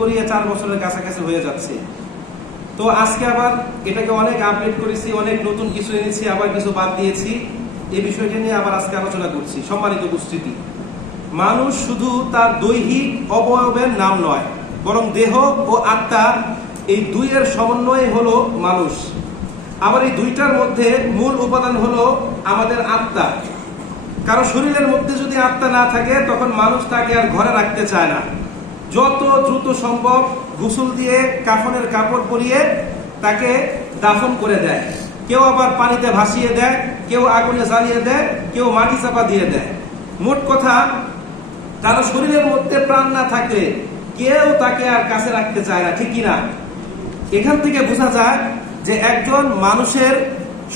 করিয়ে 4 বছরের কাছাকাছি হয়ে যাচ্ছে। তো আজকে আবার এটাকে অনেক আপডেট করেছি, অনেক নতুন কিছু এনেছি, আবার কিছু বাদ দিয়েছি। এই বিষয়টা নিয়ে আবার আজকে আলোচনা করছি। সম্মানিত উপস্থিতি, মানুষ শুধু তার দৈহিক অবয়বের নাম নয়, বরং দেহ ও আত্মা এই দুইয়ের সমন্বয় হলো মানুষ। আবার এই দুইটার মধ্যে মূল উপাদান হলো আমাদের আত্মা। কারণ শরীরের মধ্যে যদি আত্মা না থাকে তখন মানুষ তাকে আর ঘরে রাখতে চায় না। যত দ্রুত সম্ভব গোসল দিয়ে কাফনের কাপড় পরিয়ে তাকে দাফন করে দেয়। কেউ আবার পানিতে ভাসিয়ে দেয়, কেউ আগুনে জ্বালিয়ে দেয়, কেউ মাটি চাপা দিয়ে দেয়। মোট কথা, কারো শরীরের মধ্যে প্রাণ না থাকলে কেউ তাকে আর কাছে রাখতে চায় না, ঠিক কিনা? এখান থেকে বোঝা যায় যে একজন মানুষের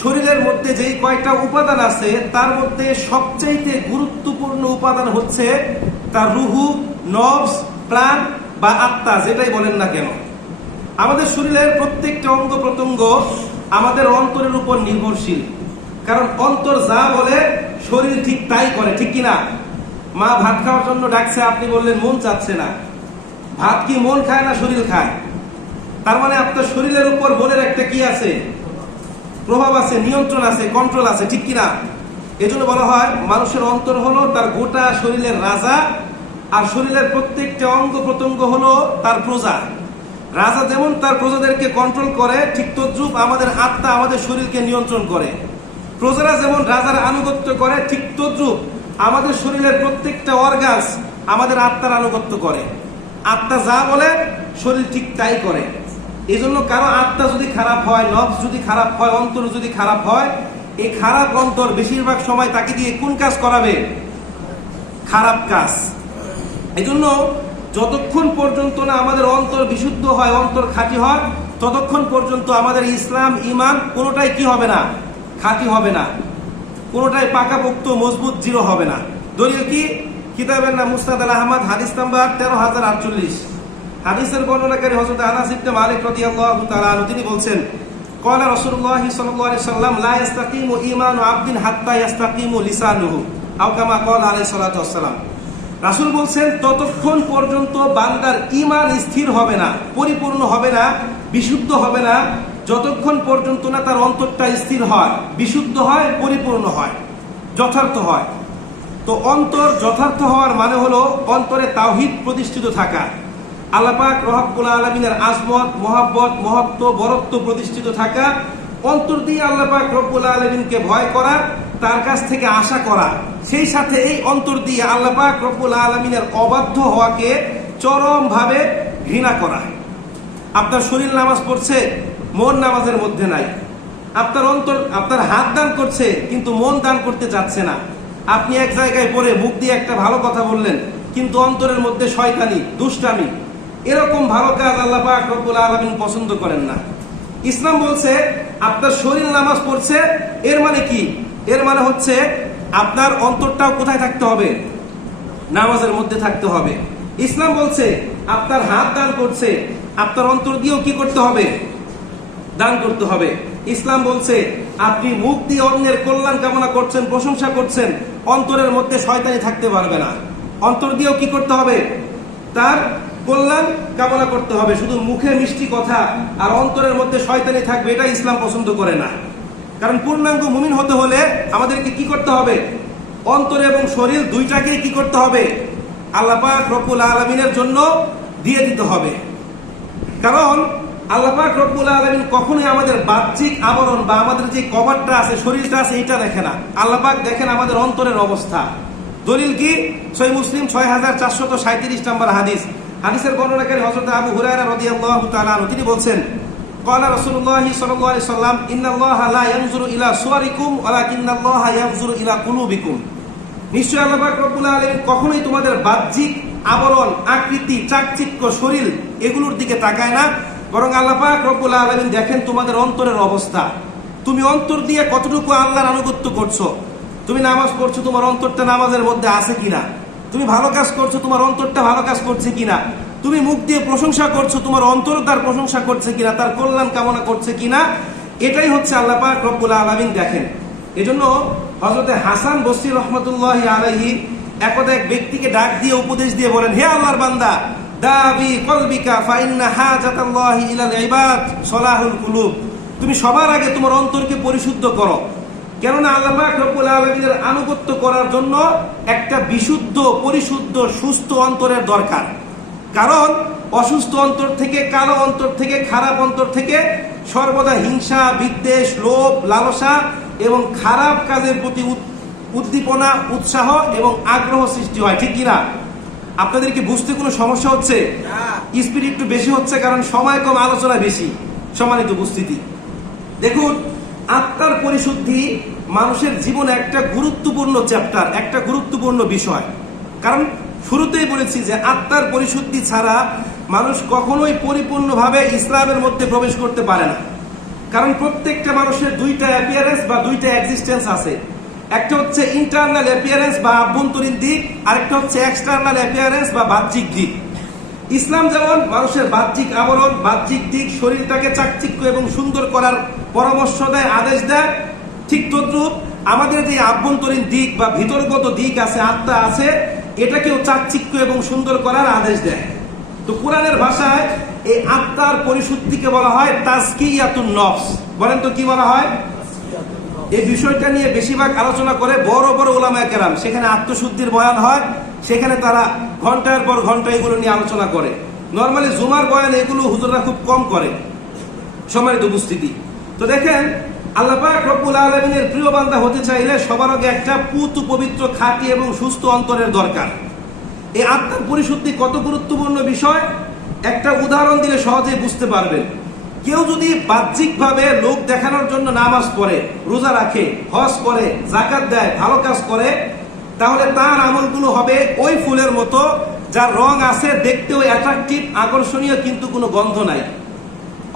শরীরের মধ্যে যেই কয়টা উপাদান আছে তার মধ্যে সবচেয়ে গুরুত্বপূর্ণ উপাদান হচ্ছে তার রুহু, নফস, প্রাণ বা আত্মা, যেটাই বলেন না কেন। আমাদের শরীরের প্রত্যেকটা অঙ্গ প্রত্যঙ্গ আমাদের অন্তরের উপর নির্ভরশীল। কারণ অন্তর যা বলে শরীর ঠিক তাই করে, ঠিক কিনা? মা ভাত খাওয়ার জন্য ডাকছে, আপনি বললেন মন চাচ্ছে না। ভাত কি মন খায় না শরীর খায়? তার মানে আপনার শরীরের উপর মনের একটা কি আছে? প্রভাব আছে, নিয়ন্ত্রণ আছে, কন্ট্রোল আছে, ঠিক কিনা? এজন্য বলা হয় মানুষের অন্তর হলো তার গোটা শরীরের রাজা, আর শরীরের প্রত্যেকটা অঙ্গ প্রত্যঙ্গ হলো তার প্রজা। রাজা যেমন তার প্রজাদেরকে কন্ট্রোল করে, ঠিক তদ্রূপ আমাদের আত্মা আমাদের শরীরকে নিয়ন্ত্রণ করে। প্রজারা যেমন রাজার আনুগত্য করে, ঠিক তদ্রূপ আমাদের শরীরের প্রত্যেকটা অর্গানস আমাদের আত্মার আনুগত্য করে। আত্মা যা বলে শরীর ঠিক তাই করে। এই জন্য কারো আত্মা যদি খারাপ হয়, নফস যদি খারাপ হয়, অন্তর যদি খারাপ হয়, এই খারাপ অন্তর বেশিরভাগ সময় তাকে দিয়ে কোন কাজ করাবে? খারাপ কাজ। এই জন্য যতক্ষণ পর্যন্ত না আমাদের অন্তর বিশুদ্ধ হয়, অন্তর খাঁটি হয়, ততক্ষণ পর্যন্ত আমাদের ইসলাম, ঈমান কোনোটাই কি হবে না? খাঁটি হবে না। কোনোটাই পাকাপোক্ত, মজবুত, দৃঢ় হবে না। দলিল কি? কিতাবের নাম মুসনাদ আল আহমদ, হাদিস নাম্বার 13,048। হাদিসের বর্ণনাকারী হযরত আনাস ইবনে মালিক রাদিয়াল্লাহু তাআলা আনহু, তিনি বলছেন, ক্বালা রাসূলুল্লাহ সাল্লাল্লাহু আলাইহি ওয়াসাল্লাম, লা ইস্তাকিমু ঈমানু আবদিন হাত্তা ইস্তাকিমু লিসানুহু, আও কামা ক্বালা আলাইহিস সালাতু ওয়াস সালাম। রাসূল বলছেন, ততক্ষণ পর্যন্ত বান্দার ঈমান স্থির হবে না, পরিপূর্ণ হবে না, বিশুদ্ধ হবে না, যতক্ষণ পর্যন্ত না তার অন্তরটা স্থির হয়, বিশুদ্ধ হয়, পরিপূর্ণ হয়, যথার্থ হয়। তো অন্তর যথার্থ হওয়ার মানে হলো অন্তরে তাওহীদ প্রতিষ্ঠিত থাকা, আল্লাহ পাক রব্বুল আলামিনের আজমত, মহব্বত, মহত্ব, বরত্ব প্রতিষ্ঠিত থাকা, অন্তর দিয়ে আল্লাহ পাক রব্বুল আলামিনকে ভয় করা, তার কাছ থেকে আশা করা, সেই সাথে এই অন্তর দিয়ে আল্লাহ পাক রব্বুল আলামিনের অবাধ্য হওয়াকে চরমভাবে ঘৃণা করা। আপনার শরীর নামাজ পড়ছে, মন নামাজের মধ্যে নাই। আপনার অন্তর, আপনার হাত দান করছে কিন্তু মন দান করতে চাচ্ছে না। আপনি এক জায়গায় পড়ে মুখ দিয়ে একটা ভালো কথা বললেন, কিন্তু অন্তরের মধ্যে শয়তানি, দুষ্টামি। এরকম ভালো কাজ আল্লাহ পাক রব্বুল আলামিন পছন্দ করেন না। ইসলাম বলছে আপনার শরীর নামাজ পড়ছে, এর মানে কি? এর মানে হচ্ছে আপনার অন্তরটাও কোথায় থাকতে হবে? নামাজের মধ্যে থাকতে হবে। ইসলাম বলছে আপনার হাত দান করছে, আপনার অন্তর দিয়েও কি করতে হবে? দান করতে হবে। ইসলাম বলছে আপনি মুখ দিয়ে অন্যের কল্যাণ কামনা করছেন, প্রশংসা করছেন, অন্তরের মধ্যে শয়তানি থাকতে পারবে না। অন্তর দিয়েও কি করতে হবে? তার কল্যাণ কামনা করতে হবে। শুধু মুখে মিষ্টি কথা আর অন্তরের মধ্যে শয়তানি থাকবে, এটা ইসলাম পছন্দ করে না। কারণ পূর্ণাঙ্গ মুমিন হতে হলে আমাদেরকে কি করতে হবে? অন্তর এবং শরীর দুইটাকেই কি করতে হবে? আল্লাহ পাক রব্বুল আলামিনের জন্য দিয়ে দিতে হবে। কারণ আল্লাহ পাক রব্বুল আলামিন কখনোই আমাদের বাহ্যিক আবরণ বা আমাদের যে কভারটা আছে, শরীরটা আছে, এটা দেখে না। আল্লাহ পাক দেখেন আমাদের অন্তরের অবস্থা। দলিল কি? সহিহ মুসলিম 6437 নম্বর হাদিস। হাদিসের বর্ণনাকারী হযরত আবু হুরায়রা রাদিয়াল্লাহু তাআলা আনহু, তিনি বলছেন, ক্বালা রাসূলুল্লাহ সাল্লাল্লাহু আলাইহি ওয়াসাল্লাম, ইন্নাল্লাহা লা ইয়ানজুরু ইলা সুওয়ারিকুম ওয়ালাকিন্নাল্লাহা ইয়ানজুরু ইলা কুলুবিকুম। নিশ্চয়ই আল্লাহ পাক রব্বুল আলামিন কখনোই তোমাদের বাহ্যিক আবরণ, আকৃতি, চাকচিক্য, শরীর এগুলোর দিকে তাকায় না, বরং আল্লাহ পাক রব্বুল আলামিন দেখেন তোমাদের অন্তরের অবস্থা। তুমি অন্তর দিয়ে কতটুকু আল্লাহর আনুগত্য করছো। তুমি নামাজ পড়ছো, তোমার অন্তরটা নামাজের মধ্যে আছে কিনা? তুমি ভালো কাজ করছো, তোমার অন্তরটা ভালো কাজ করছে কিনা? তুমি মুখ দিয়ে প্রশংসা করছো, তোমার অন্তর তার প্রশংসা করছে কিনা, তার কল্যাণ কামনা করছে কিনা? এটাই হচ্ছে আল্লাহ পাক রব্বুল আলামিন দেখেন। এজন্য হযরতে হাসান বসরি রহমাতুল্লাহি আলাইহি একদা এক ব্যক্তিকে ডাক দিয়ে উপদেশ দিয়ে বলেন, হে আল্লাহর বান্দা, দাবি কলবিকা ফাইন্না হাজাতাল্লাহি ইলাল ইবাদ সলাহুল কুলুব। তুমি সবার আগে তোমার অন্তরকে পরিশুদ্ধ করো, কেননা আল্লাহ পাক রব্বুল আলামিনের আনুগত্য করার জন্য একটা বিশুদ্ধ, পরিশুদ্ধ, সুস্থ অন্তরের দরকার। কারণ অসুস্থ অন্তর থেকে, কালো অন্তর থেকে, খারাপ অন্তর থেকে সর্বদা হিংসা, বিদ্বেষ, লোভ, লালসা এবং খারাপ কাজের প্রতি উদ্দীপনা, উৎসাহ এবং আগ্রহ সৃষ্টি হয়। ঠিক কিনা? আপনাদের কি বুঝতে কোনো সমস্যা হচ্ছে? স্পিড একটু বেশি হচ্ছে কারণ সময় কম, আলোচনা বেশি। সম্মানিত উপস্থিতি, দেখুন, আত্মার পরিশুদ্ধি মানুষের জীবনে একটা গুরুত্বপূর্ণ চ্যাপ্টার, একটা গুরুত্বপূর্ণ বিষয়। কারণ শুরুতেই বলেছি যে আত্মার পরিশুদ্ধি ছাড়া মানুষ কখনোই পরিপূর্ণভাবে ইসলামের মধ্যে প্রবেশ করতে পারে না। কারণ প্রত্যেকটা মানুষের দুইটা অ্যাপিয়ারেন্স বা দুইটা এক্সিস্টেন্স আছে। একটা হচ্ছে ইন্টারনাল অ্যাপিয়ারেন্স বা আভ্যন্তরীণ দিক, আরেকটা হচ্ছে এক্সটার্নাল অ্যাপিয়ারেন্স বা বাহ্যিক দিক। ইসলাম যেমন মানুষের বাহ্যিক আবরণ, বাহ্যিক দিক, শরীরটাকে চাকচিক্য এবং সুন্দর করার পরামর্শ দেয়, আদেশ দেয়, ঠিক তদ্রূপ আমাদের যে আভ্যন্তরীণ দিক বা ভিতরগত দিক আছে, আত্মা আছে, এটাকেও চাকচিক্য এবং সুন্দর করার আদেশ দেয়। তো কোরআনের ভাষায় এই আত্মার পরিশুদ্ধিকে বলা হয় তাজকিয়াতুন নফস। বলেন তো কি বলা হয়? এই বিষয়টা নিয়ে বেশিরভাগ আলোচনা করে বড় বড় উলামায়ে কেরাম। সেখানে আত্মশুদ্ধির বয়ান হয়, সেখানে তারা ঘন্টার পর ঘন্টা এগুলো নিয়ে আলোচনা করে। নর্মালি জুমার বয়ান এগুলো হুজুররা খুব কম করে। সম্মানিত উপস্থিতি, তো দেখেন, আল্লাহ পাক রব্বুল আলামিনের প্রিয় বান্দা হতে চাইলে সবার আগে একটা পুত পবিত্র, খাঁটি এবং সুস্থ অন্তরের দরকার। এই আত্মার পরিশুদ্ধি কত গুরুত্বপূর্ণ বিষয় একটা উদাহরণ দিলে সহজেই বুঝতে পারবেন। কেউ যদি বাহ্যিকভাবে লোক দেখানোর জন্য নামাজ পড়ে, রোজা রাখে, হজ করে, যাকাত দেয়, ভালো কাজ করে, তাহলে তার আমলগুলো হবে ওই ফুলের মতো যার রং আছে, দেখতেও অ্যাট্রাকটিভ, আকর্ষণীয়, কিন্তু কোনো গন্ধ নাই।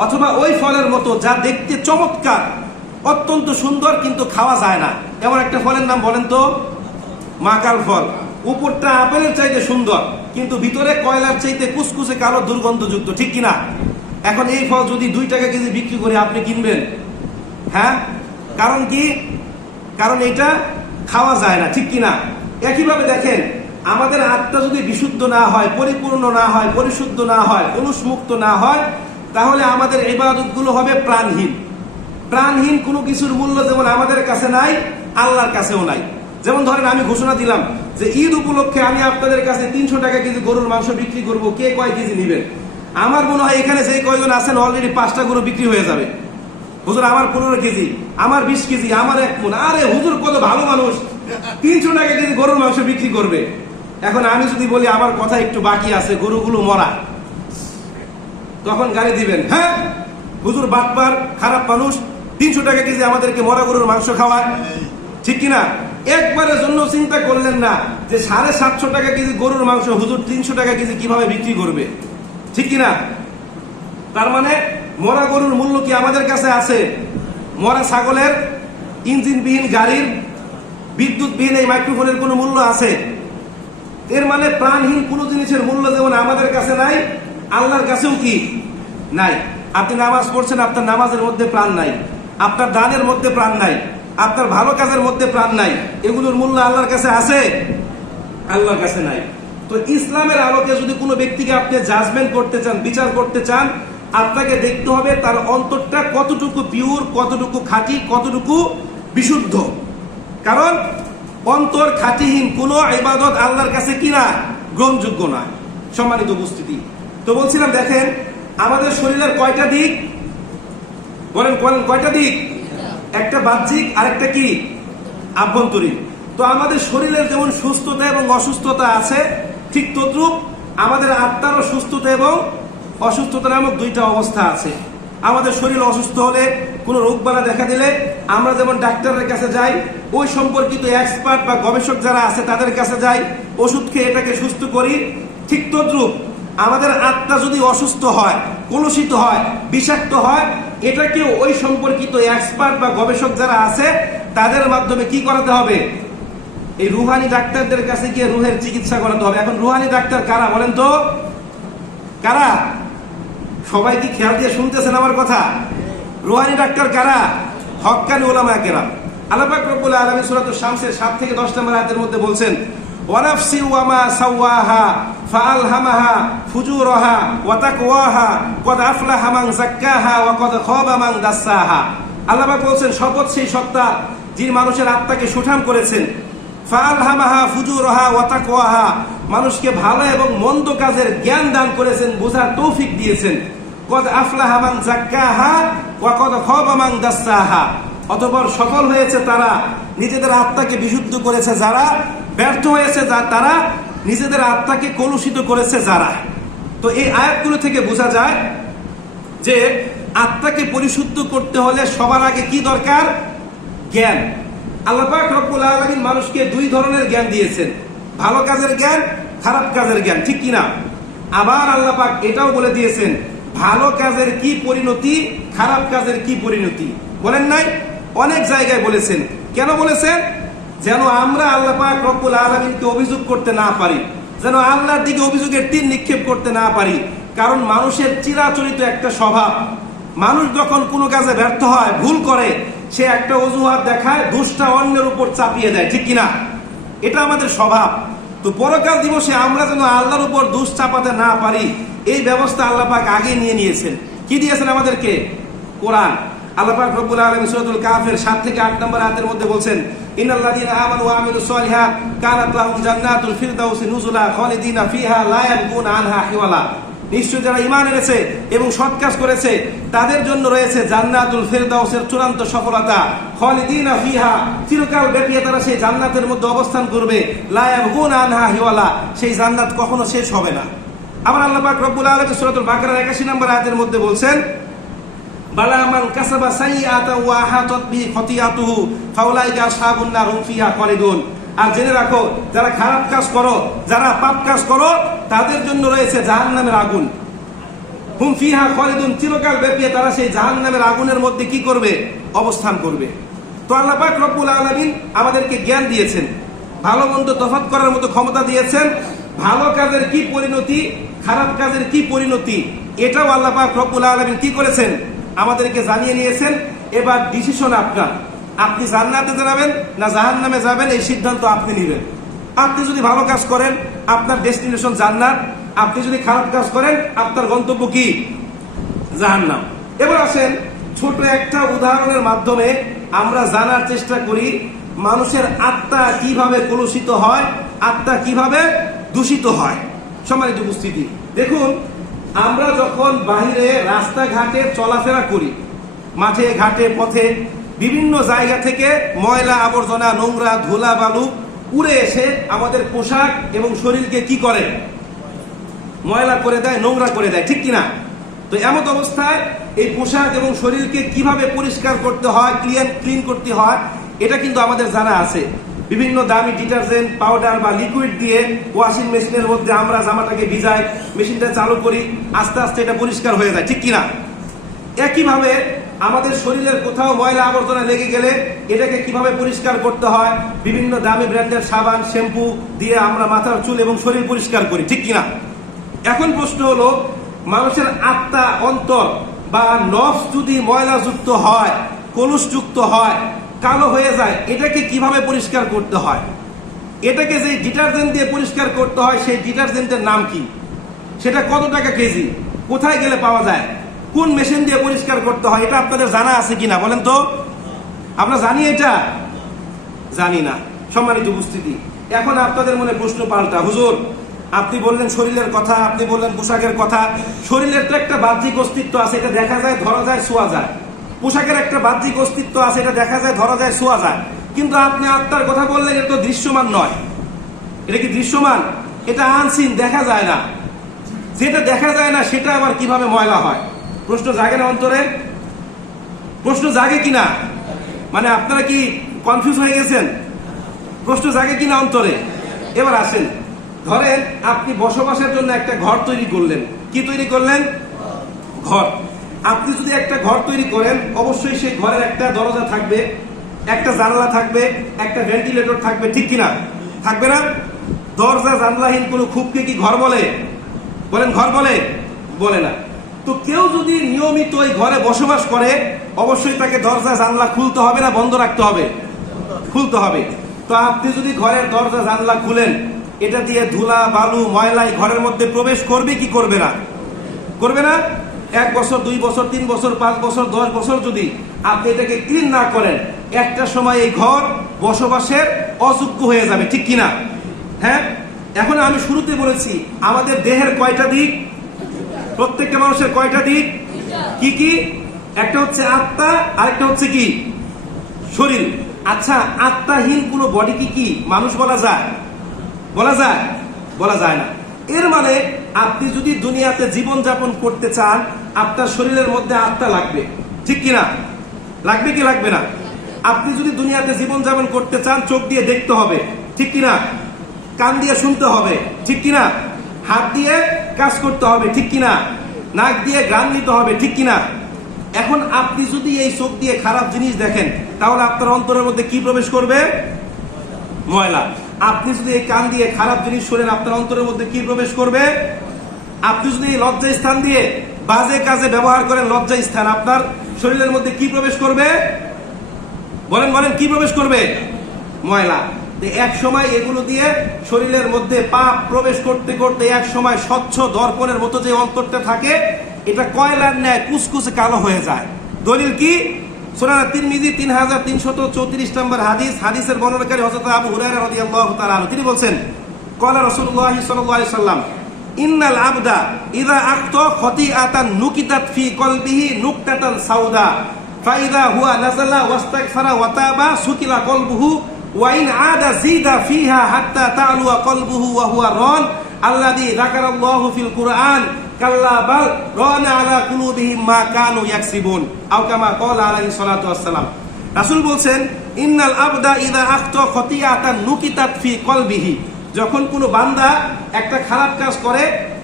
অথবা ওই ফলের মতো যা দেখতে চমৎকার, অত্যন্ত সুন্দর, কিন্তু খাওয়া যায় না। এমন একটা ফলের নাম বলেন তো? মাকাল ফল। উপরটা আপেলের চাইতে সুন্দর, কিন্তু ভিতরে কয়লার চাইতে কুসকুসে কালো, দুর্গন্ধযুক্ত। ঠিক কিনা? এখন এই ফল যদি 2 টাকা কেজি বিক্রি করে আপনি কিনবেন? হ্যাঁ। কারণ কি? কারণ এটা খাওয়া যায় না। ঠিক কিনা? একইভাবে দেখেন, আমাদের আত্মা যদি বিশুদ্ধ না হয়, পরিপূর্ণ না হয়, পরিশুদ্ধ না হয়, কলুষমুক্ত না হয়, তাহলে আমাদের ইবাদতগুলো হবে প্রাণহীন। প্রাণহীন কোনো কিছুর মূল্য যেমন আমাদের কাছে নাই, আল্লাহর কাছেও নাই। যেমন ধরেন, আমি ঘোষণা দিলাম যে ঈদ উপলক্ষে আমি আপনাদের কাছে 300 টাকা কেজি গরুর মাংস বিক্রি করব, কে কয় কেজি নেবেন? আমার মনে হয় এখানে যে কয়জন আছেন অলরেডি 5টা গরু বিক্রি হয়ে যাবে। হুজুর আমার 15 কেজি, আমার 20 কেজি, আমার 1 মণ। আরে হুজুর কত ভালো মানুষ, 300 টাকা কেজি গরুর মাংস বিক্রি করবে। এখন আমি যদি বলি আমার কথা একটু বাকি আছে, গরুগুলো মরা, তখন গালি দিবেন, হ্যাঁ হুজুর বাটপার, খারাপ মানুষ, 300 টাকা কেজি আমাদেরকে মরা গরুর মাংস খাওয়ায়। ঠিক কিনা? একবারের জন্য চিন্তা করলেন না যে 750 টাকা কেজি গরুর মাংস হুজুর 300 টাকা কেজি কিভাবে বিক্রি করবে। ঠিক কিনা? তার মানে মরা গরুর মূল্য কি আমাদের কাছে আছে? মরা ছাগলের, ইঞ্জিনবিহীন গাড়ির, বিদ্যুৎবিহীন এই মাইক্রোফোনের কোনো মূল্য আছে? এর মানে প্রাণহীন কোনো জিনিসের মূল্য যেমন আমাদের কাছে নাই, আল্লাহর কাছেও কি নাই। আপনি নামাজ পড়ছেন, আপনার নামাজের মধ্যে প্রাণ নাই, আপনার দানের মধ্যে প্রাণ নাই, আপনার ভালো কাজের মধ্যে প্রাণ নাই, এগুলোর মূল্য আল্লাহর কাছে আছে? আল্লাহর কাছে নাই। তো ইসলামের আলোকে যদি কোনো ব্যক্তিকে আপনি জাজমেন্ট করতে চান, বিচার করতে চান, আপনাকে দেখতে হবে তার অন্তরটা কতটুকু পিওর, কতটুকু খাঁটি, কতটুকু বিশুদ্ধ। কারণ অন্তর খাঁটিহীন কোনো ইবাদত আল্লাহর কাছে কিনা গ্রহণযোগ্য না। সম্মানিত উপস্থিতি, তো বলছিলাম, দেখেন আমাদের শরীরের কয়টা দিক? বলেন কয়টা দিক? একটা বাহ্যিক, আরেকটা কি আভ্যন্তরীণ। তো আমাদের শরীরের যেমন সুস্থতা এবং অসুস্থতা আছে, ঠিক তদ্রূপ আমাদের আত্মারও সুস্থতা এবং অসুস্থতা নামক 2টা অবস্থা আছে। আমাদের শরীর অসুস্থ হলে, কোনো রোগবালা দেখা দিলে আমরা যেমন ডাক্তারের কাছে যাই, ওই সম্পর্কিত এক্সপার্ট বা গবেষক যারা আছে তাদের কাছে যাই, ওষুধ খেয়ে এটাকে সুস্থ করি। ঠিক তদ্রূপ আমাদের আত্মা যদি অসুস্থ হয়, কলুষিত হয়, বিষাক্ত হয়, এটাকেও ওই সম্পর্কিত এক্সপার্ট বা গবেষক যারা আছে তাদের মাধ্যমে কি করাতে হবে? এই রুহানি ডাক্তারদের কাছে গিয়ে রুহের চিকিৎসা করাতে হবে। এখন রুহানি ডাক্তার কারা বলেন তো? কারা? সবাই কি খেয়াল দিয়ে শুনতেছেন আমার কথা? রুহানি ডাক্তার কারা? হক্কানি উলামায়ে কেরাম। আল্লাহ পাক রব্বুল আলামিন সূরা শামসের 7 থেকে 10 নম্বর আয়াতের মধ্যে বলছেন, ওয়া নাফসি ওয়া মা সাওয়াহা ফাআলহামাহা ফুজুরাহা ওয়া তাকওয়াহা কদ আফলাহা মান যাক্কাহা ওয়া কদ খাবা মান দাসসাহা। আল্লাহ পাক বলেন শপথ সেই সত্তা যিনি মানুষের আত্মাকে সুঠাম করেছেন। ফাআলহামাহা ফুজুরাহা ওয়া তাকওয়াহা, মানুষকে ভালো এবং মন্দ কাজের জ্ঞান দান করেছেন, বোঝার তৌফিক দিয়েছেন। কদ আফলাহা মান যাক্কাহা ওয়া কদ খাবা মান দাসসাহা, অতঃপর সফল হয়েছে তারা, নিজেদের আত্মাকে বিশুদ্ধ করেছে যারা, ব্যর্থ হয়েছে তারা, নিজেদের আত্মাকে কলুষিত করেছে যারা। তো এই আয়াতগুলো থেকে বোঝা যায় যে আত্মাকে পরিশুদ্ধ করতে হলে সবার আগে কি দরকার? জ্ঞান। আল্লাহ পাক রব্বুল আলামিন মানুষকে দুই ধরনের জ্ঞান দিয়েছেন, ভালো কাজের জ্ঞান, খারাপ কাজের জ্ঞান, ঠিক কিনা? আবার আল্লাহ পাক এটাও বলে দিয়েছেন ভালো কাজের কি পরিণতি, খারাপ কাজের কি পরিণতি। বলেন নাই? অনেক জায়গায় বলেছেন। কেন বলেছেন? যেন আমরা আল্লাহ পাক রব্বুল আলামিনকে অভিযোগ করতে না পারি, যেন আল্লাহর দিকে অভিযোগের তীর নিক্ষেপ করতে না পারি। কারণ মানুষের চিরাচরিত একটা স্বভাব, মানুষ যখন কোনো কাজে ব্যর্থ হয়, ভুল করে, সে একটা অজুহাত দেখায়, দোষটা অন্যের উপর চাপিয়ে দেয়, ঠিক কিনা? এটা আমাদের স্বভাব। তো পরকাল দিবসে আমরা যেন আল্লাহর উপর দোষ চাপাতে না পারি, এই ব্যবস্থা আল্লাহ পাক আগে নিয়েছেন। কি দিয়েছেন আমাদেরকে? কোরআন। আল্লাহ পাক রব্বুল আলামিন সূরাতুল কাহফের 7 থেকে 8 নম্বর আয়াতের মধ্যে বলছেন, ইন্নাল্লাযীনা আমানু ওয়া আমিলুস সলিহাত কানাত লাহুম জান্নাতুল ফিরদাউসি নুজুলা খালিদিনা ফিহা লা ইয়াবগুনা আনহা হিওয়ালা। নিশ্চয় যারা ঈমান এনেছে এবং সৎ কাজ করেছে তাদের জন্য রয়েছে জান্নাতুল ফিরদাউসের চূড়ান্ত সফলতা। খালিদিনা ফিহা, চিরকাল ব্যাপী তারা সেই জান্নাতের মধ্যে অবস্থান করবে। লা ইয়াবগুনা আনহা হিওয়ালা, সেই জান্নাত কখনো শেষ হবে না। আবার আল্লাহ পাক রব্বুল আলামিন সূরাতুল বাকারার 81 নম্বর আয়াতের মধ্যে বলছেন, বালা মান কাসাবা সাইয়্যাতান ওয়া আহাতাত বিহি খাতিয়াতুহু ফাউলাইকা আসহাবুন নার হুম ফিহা খালিদুন। আর জেনে রাখো, যারা খারাপ কাজ করো, যারা পাপ কাজ করো, তাদের জন্য রয়েছে জাহান্নামের আগুন। হুম ফিহা খালিদুন, চিরকাল ব্যাপী তারা সেই জাহান্নামের আগুনের মধ্যে কি করবে? অবস্থান করবে। তো আল্লাহ পাক রব্বুল আলামিন আমাদেরকে জ্ঞান দিয়েছেন, ভালো মন্দ তফাৎ করার মতো ক্ষমতা দিয়েছেন। ভালো কাজের কি পরিণতি, খারাপ কাজের কি পরিণতি, এটাও আল্লাহ পাক রব্বুল আলামিন কি করেছেন? আমাদেরকে জানিয়ে নিয়েছেন। এবার ডিসিশন আপনার, আপনি জান্নাতে যাবেন না জাহান্নামে যাবেন, এই সিদ্ধান্ত আপনি নেবেন। আপনি যদি ভালো কাজ করেন, আপনার ডেস্টিনেশন জান্নাত। আপনি যদি খারাপ কাজ করেন, আপনার গন্তব্য কি? জাহান্নাম। এবার আসেন, ছোট একটা উদাহরণের মাধ্যমে আমরা জানার চেষ্টা করি মানুষের আত্মা কিভাবে কলুষিত হয়, আত্মা কিভাবে দূষিত হয়। সম্মানিত উপস্থিতি, দেখুন, আমরা যখন বাহিরে রাস্তাঘাটে চলাফেরা করি, মাঠে ঘাটে পথে, বিভিন্ন জায়গা থেকে ময়লা আবর্জনা, নোংরা, ধুলা বালু উড়ে এসে আমাদের পোশাক এবং শরীরকে কি করে? ময়লা করে দেয়, নোংরা করে দেয়, ঠিক কিনা? তো এমন অবস্থায় এই পোশাক এবং শরীরকে কিভাবে পরিষ্কার করতে হয়, ক্লিন করতে হয়, এটা কিন্তু আমাদের জানা আছে। বিভিন্ন দামি ডিটারজেন্ট, পাউডার বা লিকুইড দিয়ে ওয়াশিং মেশিনের মধ্যে আমরা জামাটাকে ভিজাই, মেশিনটা চালু করি, আস্তে আস্তে এটা পরিষ্কার হয়ে যায়, ঠিক কিনা? একইভাবে আমাদের শরীরের কোথাও ময়লা আবর্জনা লেগে গেলে এটাকে কিভাবে পরিষ্কার করতে হয়, বিভিন্ন দামি ব্র্যান্ডের সাবান, শ্যাম্পু দিয়ে আমরা মাথার চুল এবং শরীর পরিষ্কার করি, ঠিক কিনা? এখন প্রশ্ন হলো, মানুষের আত্মা, অন্তর বা নফস যদি ময়লাযুক্ত হয়, কলুষযুক্ত হয়, কালো হয়ে যায়, এটাকে কিভাবে পরিষ্কার করতে হয়? এটাকে যে ডিটারজেন্ট দিয়ে পরিষ্কার করতে হয়, সেই ডিটারজেন্টের নাম কি? সেটা কত টাকা কেজি? কোথায় গেলে পাওয়া যায়? কোন মেশিন দিয়ে পরিষ্কার করতে হয়? এটা আপনাদের জানা আছে কিনা বলেন তো? আমরা জানি এটা? জানি না। সম্মানিত উপস্থিতি, এখন আপনাদের মনে প্রশ্ন পাল্টা, হুজুর আপনি বললেন শরীরের কথা, আপনি বললেন পোশাকের কথা। শরীরের তো একটা বাহ্যিক অস্তিত্ব আছে, এটা দেখা যায়, ধরা যায়, ছোঁয়া যায়। পোশাকের একটা বাহ্যিক অস্তিত্ব আছে, এটা দেখা যায়, ধরা যায়, ছোঁয়া যায়। কিন্তু আপনি আত্মার কথা বললেন, এটা তো দৃশ্যমান নয়। এটা কি দৃশ্যমান? এটা আনসিন, দেখা যায় না। যেটা দেখা যায় না সেটা আবার কিভাবে ময়লা হয়? প্রশ্ন জাগে না অন্তরে? প্রশ্ন জাগে কিনা? মানে আপনারা কি কনফিউজ হয়ে গেছেন? প্রশ্ন জাগে কিনা অন্তরে? এবার আসেন, ধরেন আপনি বসবাসের জন্য একটা ঘর তৈরি করলেন। কি তৈরি করলেন? ঘর। আপনি যদি একটা ঘর তৈরি করেন, অবশ্যই সেই ঘরের একটা দরজা থাকবে, একটা জানলা থাকবে, একটা ভেন্টিলেটর থাকবে, ঠিক কিনা? থাকবে না? দরজা জানলাহীন কোনো খুবকে কি ঘর বলে? বলেন, ঘর বলে? বলে না। তো কেউ যদি নিয়মিত ওই ঘরে বসবাস করে, অবশ্যই তাকে দরজা জানলা খুলতে হবে না বন্ধ রাখতে হবে? খুলতে হবে। তো আপনি যদি ঘরের দরজা জানলা খুলেন, এটা দিয়ে ধুলা বালু ময়লাই ঘরের মধ্যে প্রবেশ করবে কি করবে না? করবে না? 1 বছর 2 বছর 3 বছর 5 বছর 10 বছর যদি আপনি এটাকে ক্লিন না করেন, একটা সময় এই ঘর বসবাসের অযোগ্য হয়ে যাবে, ঠিক কিনা? হ্যাঁ, এখন আমি শুরুতে বলেছি আমাদের দেহের কয়টা দিক? প্রত্যেকটা মানুষের কয়টা দিক? কি কি? একটা হচ্ছে আত্মা, আরেকটা হচ্ছে কি? শরীর। আচ্ছা, আত্মাহীন কোনো বডি কি মানুষ বলা যায়? বলা যায়? বলা যায় না। এর মানে আপনি যদি দুনিয়াতে জীবন যাপন করতে চান, আপনার শরীরের মধ্যে আত্মা লাগবে, ঠিক কিনা? লাগবে কি লাগবে না? আপনি যদি দুনিয়াতে জীবন যাপন করতে চান, চোখ দিয়ে দেখতে হবে, ঠিক কিনা? কান দিয়ে শুনতে হবে, ঠিক কিনা? হাত দিয়ে কাজ করতে হবে, ঠিক কিনা? নাক দিয়ে ঘ্রাণ নিতে হবে, ঠিক কিনা? এখন আপনি যদি এই চোখ দিয়ে খারাপ জিনিস দেখেন, তাহলে আপনার অন্তরের মধ্যে কি প্রবেশ করবে? ময়লা। আপনি যদি এই কান দিয়ে খারাপ জিনিস শোনেন, আপনার অন্তরের মধ্যে কি প্রবেশ করবে? আপনি যদি এই লজ্জা স্থান দিয়ে বাজে কাজে ব্যবহার করেন, লজ্জা স্থান, আপনার শরীরের মধ্যে কি প্রবেশ করবে? বলেন বলেন, কি প্রবেশ করবে? ময়লা। এক সময় এগুলো দিয়ে শরীরের মধ্যে পাপ প্রবেশ করতে করতে এক সময় স্বচ্ছ দর্পণের মতো যে অন্তরটা থাকে, এটা কয়লার ন্যায় কুচকুচে কালো হয়ে যায়। দলিল কি? সুনান তিরমিজি 3334 নম্বর হাদিস। হাদিসের বর্ণনাকারী হযরত আবু হুরায়রা রাদিয়াল্লাহু তাআলা আনহু, তিনি বলছেন, ক্বালা রাসূলুল্লাহ সাল্লাল্লাহু আলাইহি সাল্লাম, ইন্নাল আবদা ইযা আখতা খাতিআতান নুকিতাত ফি কলবিহি নুকতাতান সাউদা ফাইদা হুয়া নাযালা ওয়াস্তাগফারা ওয়া তাবা সুকিলা কলবুহু ওয়া ইন আদা জিদা ফিহা হাত্তা তা'লুয়া কলবুহু ওয়া হুয়া রান আল্লাযী যাকারাল্লাহু ফিল কুরআন কাল্লা বাল রানা আলা কুলুবিহিম মা কানু ইয়াকসিবুন আও কামা ক্বালা আলাইহিস সালাতু ওয়াস সালাম। রাসূল বলছেন, ইন্নাল আবদা ইযা আখতা খাতিআতান নুকিতাত ফি কলবিহি, যখন কোনো বান্দা একটা খারাপ কাজ করে,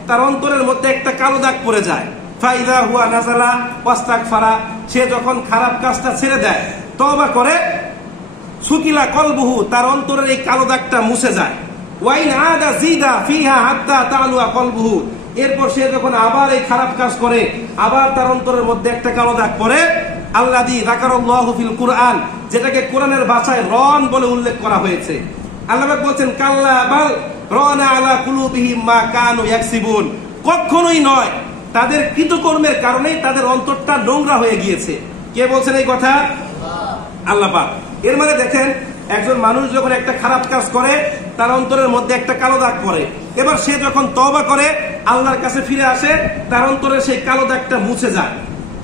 তার অন্তরের মধ্যে একটা কালো দাগ পড়ে যায়। ফাইদা হুয়া নাযালা ওয়াস্তাগফারা, সে যখন খারাপ কাজটা ছেড়ে দেয়, তওবা করে, সুকিলা কলবুহু, তার অন্তরের এই কালো দাগটা মুছে যায়। ওয়াইন আদা জিদা ফিহা হাত্তা তা'লুয়া কলবুহু, এরপর সে যখন আবার এই খারাপ কাজ করে, আবার তার অন্তরের মধ্যে একটা কালো দাগ পড়ে। আল্লাযী যাকারাল্লাহু ফিল কুরআন, যেটাকে কোরআনের ভাষায় রন বলে উল্লেখ করা হয়েছে। আল্লাহ পাক বলছেন, কাল্লা বাল রানা আলা কুলুবিহিম মা কানু ইয়াকসিবুন, কখনোই নয়, তাদের কৃতকর্মের কারণেই তাদের অন্তরটা নোংরা হয়ে গিয়েছে। কে বলছেন এই কথা? আল্লাহ পাক। এর মানে দেখেন, একজন মানুষ যখন একটা খারাপ কাজ করে, তার অন্তরের মধ্যে একটা কালো দাগ পড়ে। এবার সে যখন তওবা করে, আল্লাহর কাছে ফিরে আসে, তার অন্তরে সেই কালো দাগটা মুছে যায়।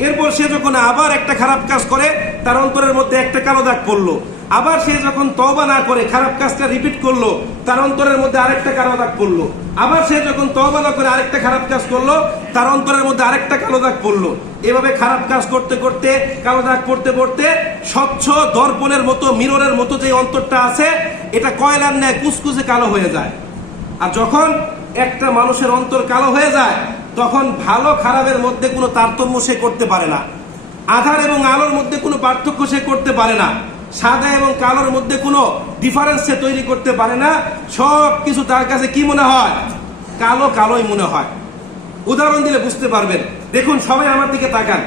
এরপর সে যখন আবার একটা খারাপ কাজ করে, তার অন্তরের মধ্যে একটা কালো দাগ পড়লো। আবার সে যখন তওবা না করে খারাপ কাজটা রিপিট করলো, তার অন্তরের মধ্যে আরেকটা কালো দাগ পড়লো। আবার সে যখন তওবা না করে আরেকটা খারাপ কাজ করলো, তার অন্তরের মধ্যে আরেকটা কালো দাগ পড়লো। এভাবে খারাপ কাজ করতে করতে, কালো দাগ পড়তে পড়তে, স্বচ্ছ দর্পণের মতো, মিররের মতো যে অন্তরটা আছে, এটা কয়লার ন্যায় কুচকুচে কালো হয়ে যায়। আর যখন একটা মানুষের অন্তর কালো হয়ে যায়, তখন ভালো খারাপের মধ্যে কোনো তারতম্য সে করতে পারে না। আধার এবং আলোর মধ্যে কোনো পার্থক্য সে করতে পারে না। সাদা এবং কালোর মধ্যে কোনো ডিফারেন্স সে তৈরি করতে পারে না। সব কিছু তার কাছে কি মনে হয়? কালো কালোই মনে হয়। উদাহরণ দিলে বুঝতে পারবেন। দেখুন, সবাই আমার দিকে তাকান।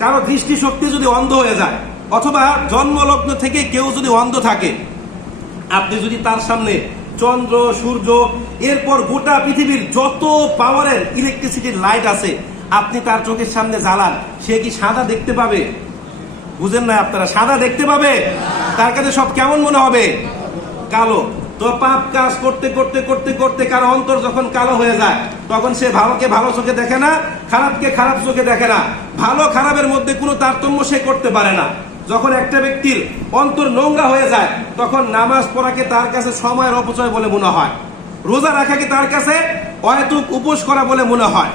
কারো দৃষ্টিশক্তি যদি অন্ধ হয়ে যায়, অথবা জন্মলগ্ন থেকে কেউ যদি অন্ধ থাকে, আপনি যদি তার সামনে চন্দ্র, সূর্য, এরপর গোটা পৃথিবীর যত পাওয়ারের ইলেকট্রিসিটির লাইট আছে, আপনি তার চোখের সামনে জ্বালান, সে কি সাদা দেখতে পাবে? বুঝেন না আপনারা? সাদা দেখতে পাবে? তার কাছে সব কেমন মনে হবে? কালো। তো পাপ কাজ করতে করতে করতে করতে কারো অন্তর যখন কালো হয়ে যায়, তখন সে ভালোকে ভালো চোখে দেখে না, খারাপকে খারাপ চোখে দেখে না। ভালো খারাপের মধ্যে কোনো তারতম্য সে করতে পারে না। যখন একটা ব্যক্তির অন্তর নোংরা হয়ে যায়, তখন নামাজ পড়াকে তার কাছে সময়ের অপচয় বলে মনে হয়, রোজা রাখাকে তার কাছে অহেতুক উপোস করা বলে মনে হয়,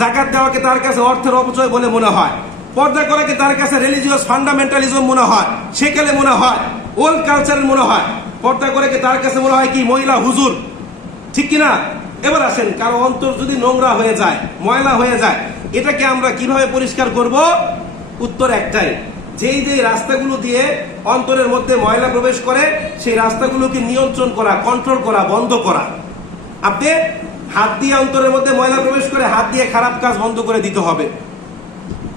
যাকাত দেওয়াকে তার কাছে অর্থের অপচয় বলে মনে হয়, পর্দা করাকে তার কাছে রিলিজিয়াস ফান্ডামেন্টালিজম মনে হয়, সেকালে মনে হয় ওল্ড কালচারের মনে হয়, পর্দা করাকে তার কাছে মনে হয় কি মহিলা হুজুর, ঠিক কিনা? এবার আসেন, কারো অন্তর যদি নোংরা হয়ে যায়, ময়লা হয়ে যায়, এটাকে আমরা কিভাবে পরিষ্কার করব? উত্তর একটাই, যেই যেই রাস্তাগুলো দিয়ে অন্তরের মধ্যে ময়লা প্রবেশ করে, সেই রাস্তাগুলোকে নিয়ন্ত্রণ করা, কন্ট্রোল করা, বন্ধ করা। আপনি হাত দিয়ে অন্তরের মধ্যে ময়লা প্রবেশ করে, হাত দিয়ে খারাপ কাজ বন্ধ করে দিতে হবে।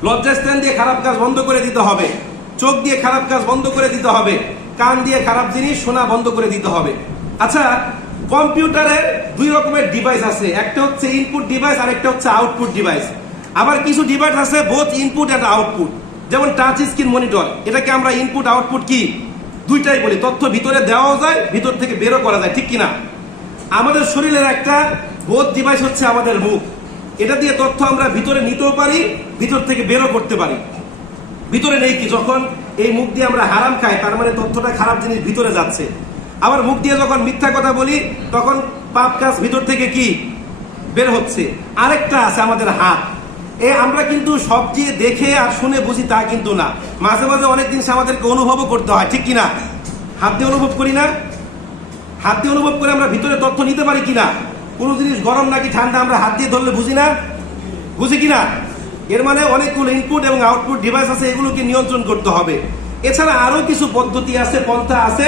লজ্জাস্থান দিয়ে খারাপ কাজ বন্ধ করে দিতে হবে। চোখ দিয়ে খারাপ কাজ বন্ধ করে দিতে হবে। কান দিয়ে খারাপ জিনিস শোনা বন্ধ করে দিতে হবে। আচ্ছা, কম্পিউটারের দুই রকমের ডিভাইস আছে, একটা হচ্ছে ইনপুট ডিভাইস আর একটা হচ্ছে আউটপুট ডিভাইস। আবার কিছু ডিভাইস আছে বোথ ইনপুট এন্ড আউটপুট, যেমন টাচ স্ক্রিন মনিটর, এটাকে আমরা ইনপুট আউটপুট কি দুইটাই বলি। তথ্য ভিতরে দেওয়াও যায়, ভিতর থেকে বেরও করা যায়, ঠিক কিনা? আমাদের শরীরের একটা বোথ ডিভাইস হচ্ছে আমাদের মুখ, এটা দিয়ে তথ্য আমরা ভিতরে নিতেও পারি, ভিতর থেকে বেরও করতে পারি। ভিতরে নেই কি, যখন এই মুখ দিয়ে আমরা হারাম খাই তার মানে তথ্যটা খারাপ জিনিস ভিতরে যাচ্ছে। আবার মুখ দিয়ে যখন মিথ্যা কথা বলি তখন পাপ কাজ ভিতর থেকে কি বের হচ্ছে। আরেকটা আছে আমাদের হাত, আমরা কিন্তু সব যে দেখে আর শুনে বুঝি তা কিন্তু না, মাঝে মাঝে অনেক জিনিস আমাদেরকে অনুভবও করতে হয়, ঠিক কিনা? হাত দিয়ে অনুভব করি না? হাত দিয়ে অনুভব করে আমরা ভিতরে তথ্য নিতে পারি কিনা? কোনো জিনিস গরম নাকি ঠান্ডা আমরা হাত দিয়ে ধরলে বুঝি না, বুঝি কিনা? এর মানে অনেকগুলো ইনপুট এবং আউটপুট ডিভাইস আছে, এগুলোকে নিয়ন্ত্রণ করতে হবে। এছাড়া আরো কিছু পদ্ধতি আছে, পন্থা আছে,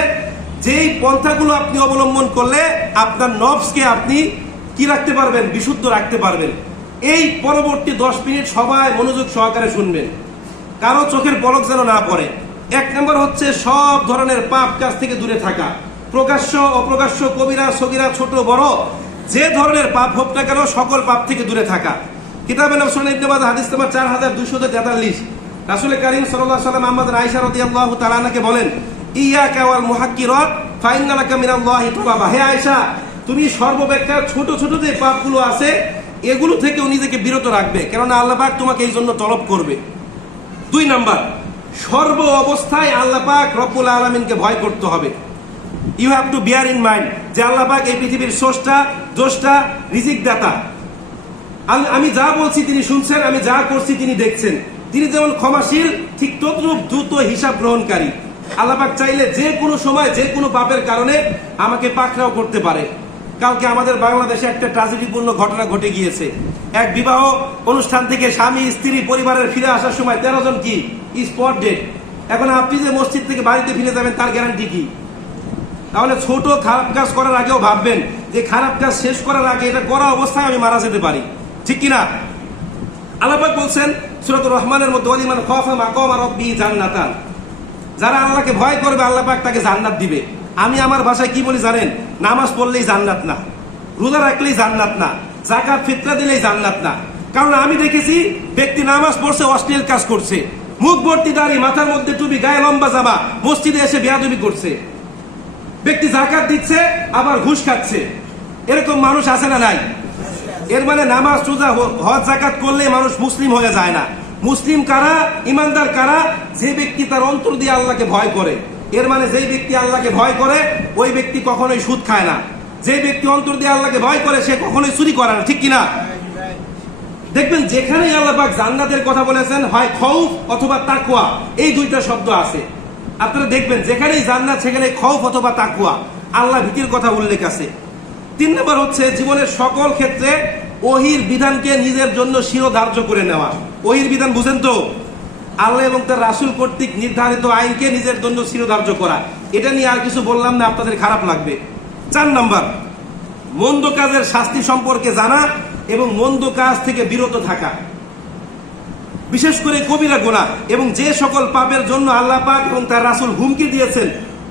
যেই পন্থাগুলো আপনি অবলম্বন করলে আপনার নফসকে আপনি কি রাখতে পারবেন, বিশুদ্ধ রাখতে পারবেন। এই পরবর্তী 10 মিনিট সবাই মনোযোগ সহকারে শুনবেন, কারো চোখের পলক যেন না পড়ে। 1 নম্বর হচ্ছে সব ধরনের পাপ কাজ থেকে দূরে থাকা, প্রকাশ্য অপ্রকাশ্য, কবিরা সগীরা, ছোট বড় যে ধরনের পাপ হোক না কেন সকল পাপ থেকে দূরে থাকা। কিতাবে নবী সুনান ইবনে মাজাহ হাদিস নাম্বার 4243, রাসূল কারীম সাল্লাল্লাহু আলাইহি ওয়াসাল্লাম আমাদের আয়েশা রাদিয়াল্লাহু তাআলা আনহাকে বলেন, ইয়াকা ওয়াল মুহাক্কিরাত ফাইন্না লাকা মিনাল্লাহি তাওবা। হে আয়েশা, তুমি সর্বাপেক্ষা ছোট ছোট যে পাপগুলো আছে এগুলো থেকেও নিজেকে বিরত রাখবে, কেননা আল্লাহ পাক তোমাকে এই জন্য তলব করবে। 2 নাম্বার, সর্ব অবস্থায় আল্লাহ পাক রব্বুল আলামিনকে ভয় করতে হবে। You have to bear in mind যে আল্লাহ পাক এই পৃথিবীর স্রষ্টা, দ্রষ্টা, রিজিক দাতা। আমি যা বলছি তিনি শুনছেন, আমি যা করছি তিনি দেখছেন। তিনি যেমন ক্ষমাশীল ঠিক তদ্রূপ দ্রুত হিসাব গ্রহণকারী। আল্লাহ পাক চাইলে যে কোনো সময় যে কোনো পাপের কারণে আমাকে পাকড়াও করতে পারে। কালকে আমাদের বাংলাদেশে একটা ট্র্যাজেডিপূর্ণ ঘটনা ঘটে গিয়েছে। এক বিবাহ অনুষ্ঠান থেকে স্বামী স্ত্রী পরিবারের ফিরে আসার সময় 13 জন কি স্পট ডেড। এখন আপনি যে মসজিদ থেকে বাড়িতে ফিরে যাবেন তার গ্যারান্টি কি? তাহলে ছোট খারাপ কাজ করার আগেও ভাববেন যে খারাপ কাজ শেষ করার আগে এটা করা অবস্থায় আমি মারা যেতে পারি, ঠিক কিনা? আল্লাহ পাক বলছেন সূরাতুর রহমানের মধ্যে, ওয়ালিমান খাফা মাকামা রাব্বি জান্নাতান, যারা আল্লাহকে ভয় করবে আল্লাহ পাক তাকে জান্নাত দিবে। আমি আমার ভাষায় কি বলি জানেন? নামাজ পড়লেই জান্নাত না, রোজা রাখলেই জান্নাত না, যাকাত ফিতরা দিলেই জান্নাত না। কারণ আমি দেখেছি ব্যক্তি নামাজ পড়ছে অশ্লীল কাজ করছে, মুখ ভর্তি দাড়ি, মাথার মধ্যে টুপি, গায়ে লম্বা জামা, মসজিদে এসে বেয়াদবি করছে। ব্যক্তি যাকাত দিচ্ছে আবার ঘুষ খাচ্ছে, এরকম মানুষ আছে না নাই? এর মানে নামাজ রোজা হজ যাকাত করলে মানুষ মুসলিম হয়ে যায় না। মুসলিম কারা, ইমানদার কারা? যে ব্যক্তি তার অন্তর দিয়ে আল্লাহকে ভয় করে। এর মানে যেই ব্যক্তি আল্লাহকে ভয় করে ওই ব্যক্তি কখনোই সুদ খায় না। যে ব্যক্তি অন্তর দিয়ে আল্লাহকে ভয় করে সে কখনোই চুরি করে না, ঠিক কিনা? দেখবেন যেখানেই আল্লাহ পাক জান্নাতের কথা বলেছেন হয় খৌফ অথবা তাকওয়া, এই দুইটা শব্দ আছে। আপনারা দেখবেন যেখানেই জান্নাত সেখানে খৌফ অথবা তাকওয়া, আল্লাহ ভীতির কথা উল্লেখ আছে। 3 নম্বর হচ্ছে জীবনের সকল ক্ষেত্রে ওহির বিধানকে নিজের জন্য শিরোধার্য করে নেওয়া। ওহির বিধান বুঝেন তো? আল্লাহ এবং তার রাসূল কর্তৃক নির্ধারিত আইনকে নিজের জন্য শিরোধার্য করা। এটা নিয়ে আর কিছু বললাম না, আপনাদের খারাপ লাগবে। 4 নম্বর, মন্দ কাজের শাস্তি সম্পর্কে জানা এবং মন্দ কাজ থেকে বিরত থাকা, বিশেষ করে কবিরা গুনাহ এবং যে সকল পাপের জন্য আল্লাহ পাক এবং তার রাসূল হুমকি দিয়েছেন